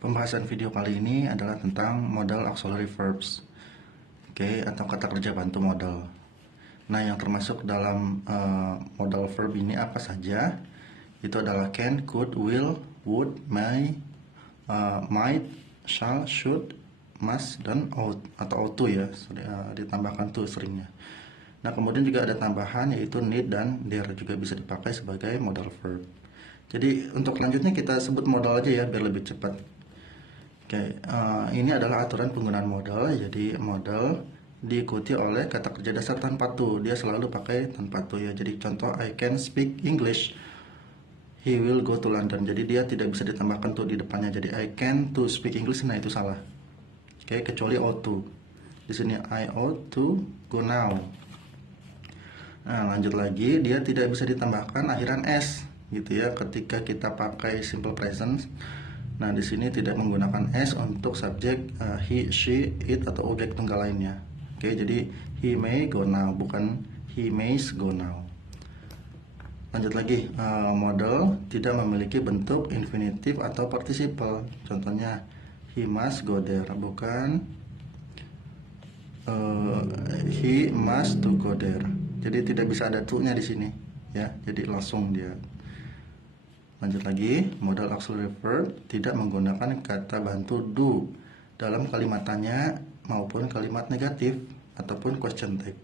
Pembahasan video kali ini adalah tentang modal auxiliary verbs, oke, atau kata kerja bantu modal. Nah, yang termasuk dalam modal verb ini apa saja? Itu adalah can, could, will, would, may, might, shall, should, must, dan ought atau ought to ya, ditambahkan to seringnya. Nah, kemudian juga ada tambahan yaitu need dan dare juga bisa dipakai sebagai modal verb. Jadi untuk selanjutnya kita sebut modal aja ya biar lebih cepat. Oke, ini adalah aturan penggunaan modal. Jadi modal diikuti oleh kata kerja dasar tanpa to. Dia selalu pakai tanpa to ya. Jadi contoh I can speak English. He will go to London. Jadi dia tidak bisa ditambahkan to di depannya. Jadi I can to speak English. Nah itu salah. Oke, kecuali ought to. Di sini I ought to go now. Nah lanjut lagi, dia tidak bisa ditambahkan akhiran s gitu ya. Ketika kita pakai simple present. Nah, di sini tidak menggunakan s untuk subjek he, she, it atau objek tunggal lainnya. Oke, jadi he may go now bukan he may go now. Lanjut lagi, modal tidak memiliki bentuk infinitif atau participle. Contohnya he must go there bukan he must to go there. Jadi tidak bisa ada to-nya di sini ya. Jadi langsung dia. Lanjut lagi, modal auxiliary verb tidak menggunakan kata bantu do dalam kalimat tanya maupun kalimat negatif ataupun question type.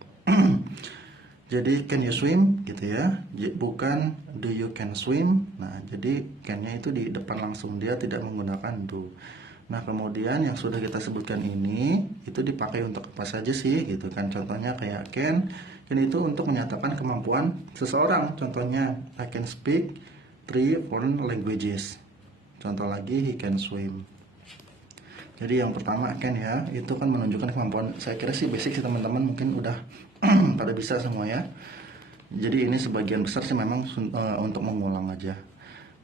Jadi can you swim gitu ya, bukan do you can swim. Nah, jadi can-nya itu di depan langsung, dia tidak menggunakan do. Nah, kemudian yang sudah kita sebutkan ini itu dipakai untuk apa saja sih gitu kan. Contohnya kayak can itu untuk menyatakan kemampuan seseorang. Contohnya I can speak 3 foreign languages. Contoh lagi he can swim. Jadi yang pertama can ya, itu kan menunjukkan kemampuan. Saya kira sih basic sih teman-teman, mungkin udah pada bisa semua ya. Jadi ini sebagian besar sih memang untuk mengulang aja.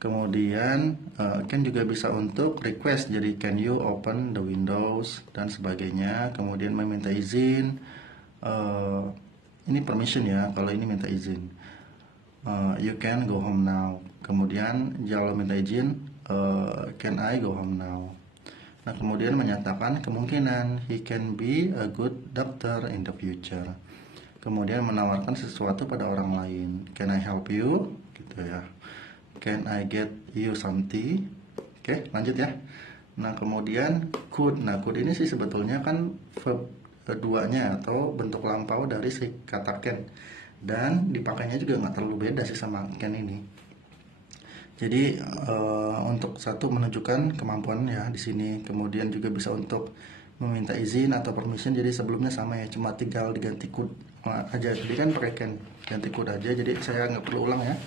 Kemudian can juga bisa untuk request. Jadi can you open the windows dan sebagainya. Kemudian meminta izin. Ini permission ya, kalau ini minta izin. You can go home now. Kemudian kalau minta izin, can I go home now? Nah, kemudian menyatakan kemungkinan he can be a good doctor in the future. Kemudian menawarkan sesuatu pada orang lain. Can I help you? Gitu ya. Can I get you some tea? Oke, lanjut ya. Nah, kemudian could. Nah, could ini sih sebetulnya kan verb keduanya atau bentuk lampau dari si kata can. Dan dipakainya juga nggak terlalu beda sih sama can ini. Jadi untuk satu menunjukkan kemampuan ya di sini, kemudian juga bisa untuk meminta izin atau permission. Jadi sebelumnya sama ya, cuma tinggal diganti could aja. Jadi kan pakai can, ganti could aja. Jadi saya nggak perlu ulang ya.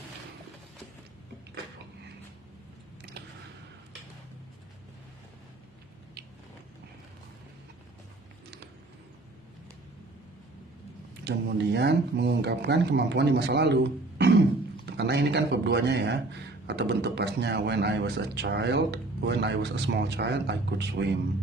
Kemudian mengungkapkan kemampuan di masa lalu. Karena ini kan verb duanya ya, atau bentuk pasnya when I was a child, when I was a small child I could swim.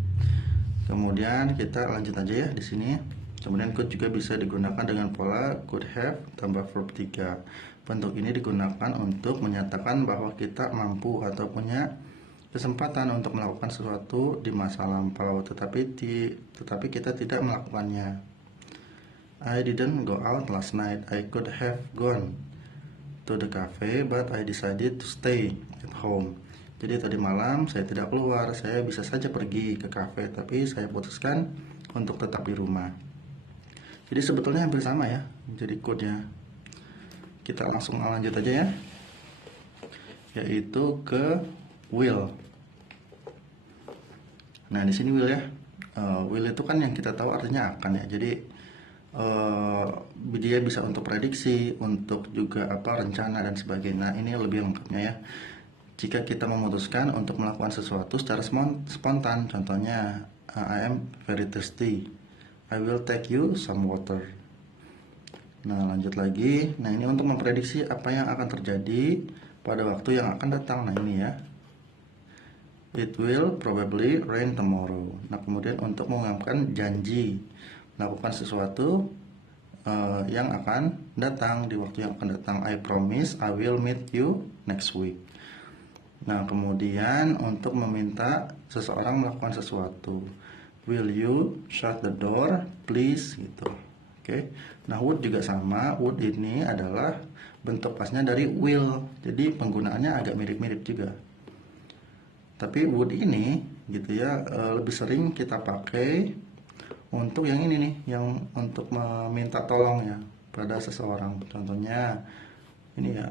Kemudian kita lanjut aja ya di sini. Kemudian could juga bisa digunakan dengan pola could have tambah verb 3. Bentuk ini digunakan untuk menyatakan bahwa kita mampu atau punya kesempatan untuk melakukan sesuatu di masa lampau, tetapi kita tidak melakukannya. I didn't go out last night. I could have gone to the cafe, but I decided to stay at home. Jadi tadi malam saya tidak keluar. Saya bisa saja pergi ke cafe, tapi saya putuskan untuk tetap di rumah. Jadi sebetulnya hampir sama ya. Jadi could-nya. Kita langsung lanjut aja ya. Yaitu ke will. Nah di sini will ya. Will itu kan yang kita tahu artinya akan ya. Jadi dia bisa untuk prediksi, untuk juga rencana dan sebagainya. Nah, ini lebih lengkapnya ya. Jika kita memutuskan untuk melakukan sesuatu secara spontan, contohnya I am very thirsty, I will take you some water. Nah, lanjut lagi. Nah, ini untuk memprediksi apa yang akan terjadi pada waktu yang akan datang. Nah, ini ya. It will probably rain tomorrow. Nah, kemudian untuk mengungkapkan janji, melakukan sesuatu yang akan datang di waktu yang akan datang. I promise I will meet you next week. Nah, kemudian untuk meminta seseorang melakukan sesuatu, will you shut the door please, gitu. Oke. Nah, would juga sama. Would ini adalah bentuk pasnya dari will, jadi penggunaannya agak mirip-mirip juga. Tapi would ini gitu ya, lebih sering kita pakai untuk yang ini nih, yang untuk meminta tolong ya pada seseorang. Contohnya ini ya,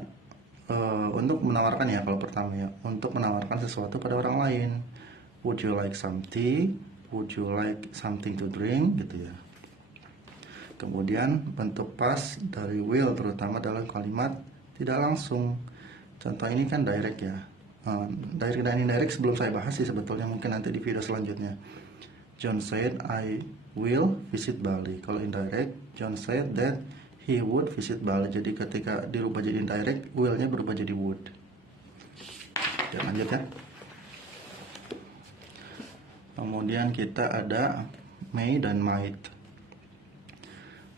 untuk menawarkan ya, kalau pertama ya, untuk menawarkan sesuatu pada orang lain. Would you like some tea? Would you like something to drink, gitu ya. Kemudian bentuk pas dari will terutama dalam kalimat tidak langsung. Contoh ini kan direct ya. Direct dan indirect sebelum saya bahas sih sebetulnya, mungkin nanti di video selanjutnya. John said I will visit Bali. Kalau indirect, John said that he would visit Bali. Jadi ketika dirubah jadi indirect, will-nya berubah jadi would. Oke, lanjut ya. Kemudian kita ada may dan might.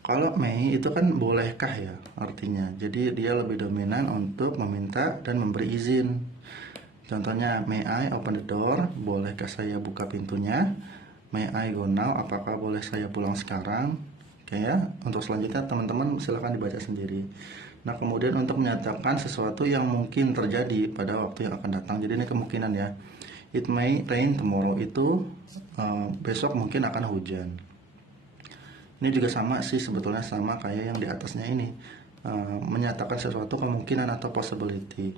Kalau may itu kan bolehkah ya artinya. Jadi dia lebih dominan untuk meminta dan memberi izin. Contohnya, may I open the door? Bolehkah saya buka pintunya? May I go now? Apakah boleh saya pulang sekarang? Oke ya. Untuk selanjutnya teman-teman silakan dibaca sendiri. Nah, kemudian untuk menyatakan sesuatu yang mungkin terjadi pada waktu yang akan datang. Jadi ini kemungkinan ya. It may rain tomorrow, itu besok mungkin akan hujan. Ini juga sama sih sebetulnya, sama kayak yang di atasnya ini, menyatakan sesuatu kemungkinan atau possibility.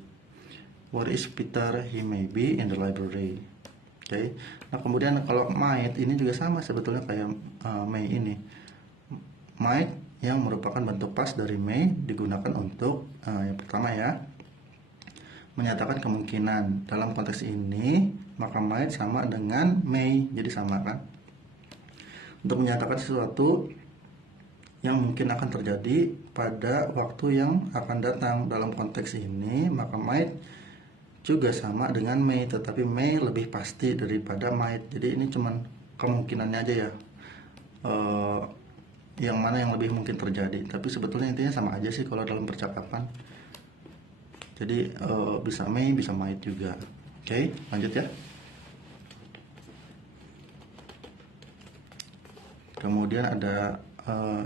Where is Peter? He may be in the library. Oke. Nah, kemudian kalau might ini juga sama sebetulnya kayak may ini. Might yang merupakan bentuk pas dari may digunakan untuk yang pertama ya, menyatakan kemungkinan. Dalam konteks ini maka might sama dengan may, jadi sama kan. Untuk menyatakan sesuatu yang mungkin akan terjadi pada waktu yang akan datang. Dalam konteks ini maka might juga sama dengan may, tetapi may lebih pasti daripada might. Jadi ini cuman kemungkinannya aja ya, yang mana yang lebih mungkin terjadi. Tapi sebetulnya intinya sama aja sih kalau dalam percakapan. Jadi bisa may, bisa might juga. Oke, lanjut ya. Kemudian ada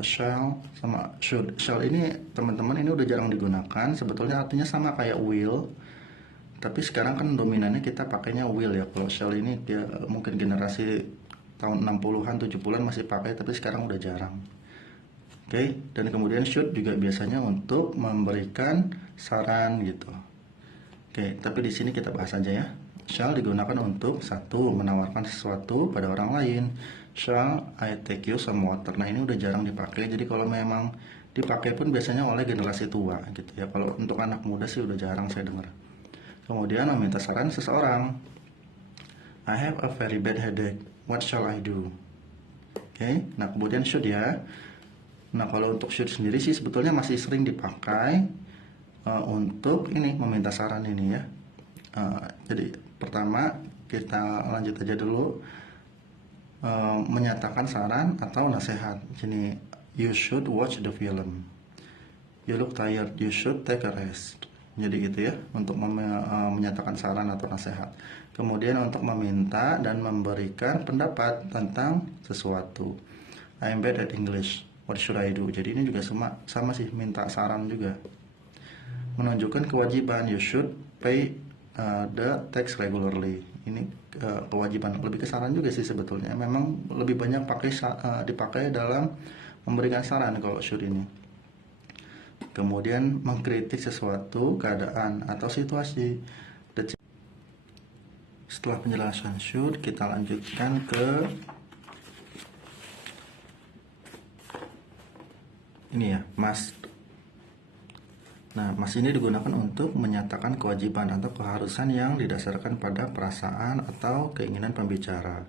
shall sama should. Shall ini teman-teman ini udah jarang digunakan. Sebetulnya artinya sama kayak will, tapi sekarang kan dominannya kita pakainya will ya. Kalau shall ini dia mungkin generasi tahun 60-an 70-an masih pakai, tapi sekarang udah jarang. Oke, dan kemudian should juga biasanya untuk memberikan saran gitu. Oke, tapi di sini kita bahas aja ya. Shall digunakan untuk satu, menawarkan sesuatu pada orang lain. Shall I take you some water? Nah, ini udah jarang dipakai. Jadi kalau memang dipakai pun biasanya oleh generasi tua gitu ya. Kalau untuk anak muda sih udah jarang saya dengar. Kemudian meminta saran seseorang. I have a very bad headache. What shall I do? Oke, nah kemudian should ya. Nah, kalau untuk should sendiri sih sebetulnya masih sering dipakai untuk ini, meminta saran ini ya. Jadi pertama kita lanjut aja dulu, menyatakan saran atau nasihat. Jadi you should watch the film. You look tired. You should take a rest. Jadi gitu ya, untuk menyatakan saran atau nasihat. Kemudian untuk meminta dan memberikan pendapat tentang sesuatu. I am bad at English. What should I do? Jadi ini juga sama sih, minta saran juga. Menunjukkan kewajiban. You should pay the tax regularly. Ini kewajiban, lebih ke saran juga sih sebetulnya. Memang lebih banyak dipakai dalam memberikan saran kalau should ini. Kemudian mengkritik sesuatu, keadaan atau situasi. Setelah penjelasan should, kita lanjutkan ke ini ya, must. Nah, must ini digunakan untuk menyatakan kewajiban atau keharusan yang didasarkan pada perasaan atau keinginan pembicara.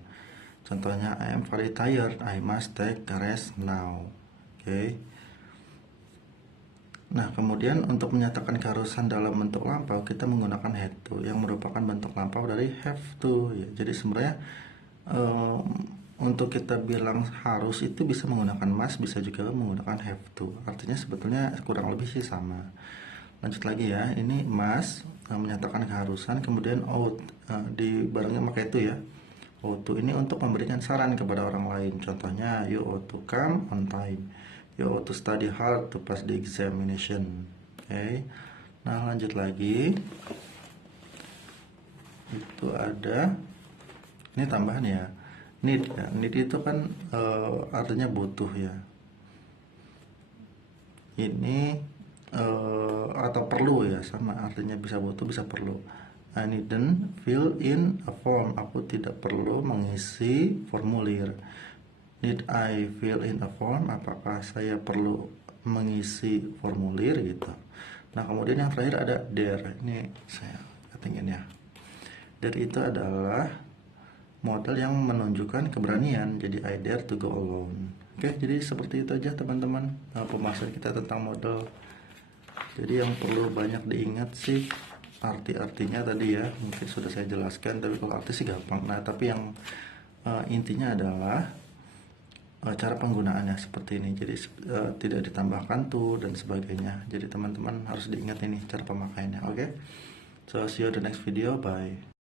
Contohnya, I am very tired, I must take a rest now. Oke. Nah, kemudian untuk menyatakan keharusan dalam bentuk lampau, kita menggunakan had to, yang merupakan bentuk lampau dari have to ya. Jadi sebenarnya untuk kita bilang harus itu bisa menggunakan must, bisa juga menggunakan have to. Artinya sebetulnya kurang lebih sih sama. Lanjut lagi ya, ini must menyatakan keharusan, kemudian ought di barangnya pakai itu ya. Ought to ini untuk memberikan saran kepada orang lain. Contohnya, you ought to come on time. You ought to study hard to pass the examination. Oke. Nah, lanjut lagi. Itu ada ini tambahan ya. Need ya. Need itu kan artinya butuh ya. Ini atau perlu ya, sama artinya, bisa butuh bisa perlu. I needn't fill in a form. Aku tidak perlu mengisi formulir. Need I fill in a form? Apakah saya perlu mengisi formulir gitu. Nah, kemudian yang terakhir ada dare. Ini saya ketinggian ya. Dare itu adalah model yang menunjukkan keberanian. Jadi I dare to go alone. Oke, jadi seperti itu aja teman-teman pembahasan kita tentang model. Jadi yang perlu banyak diingat sih arti-artinya tadi ya, mungkin sudah saya jelaskan, tapi kalau arti sih gampang. Nah, tapi yang intinya adalah cara penggunaannya seperti ini. Jadi tidak ditambahkan tuh dan sebagainya. Jadi teman-teman harus diingat ini cara pemakaiannya. Oke, so see you the next video. Bye.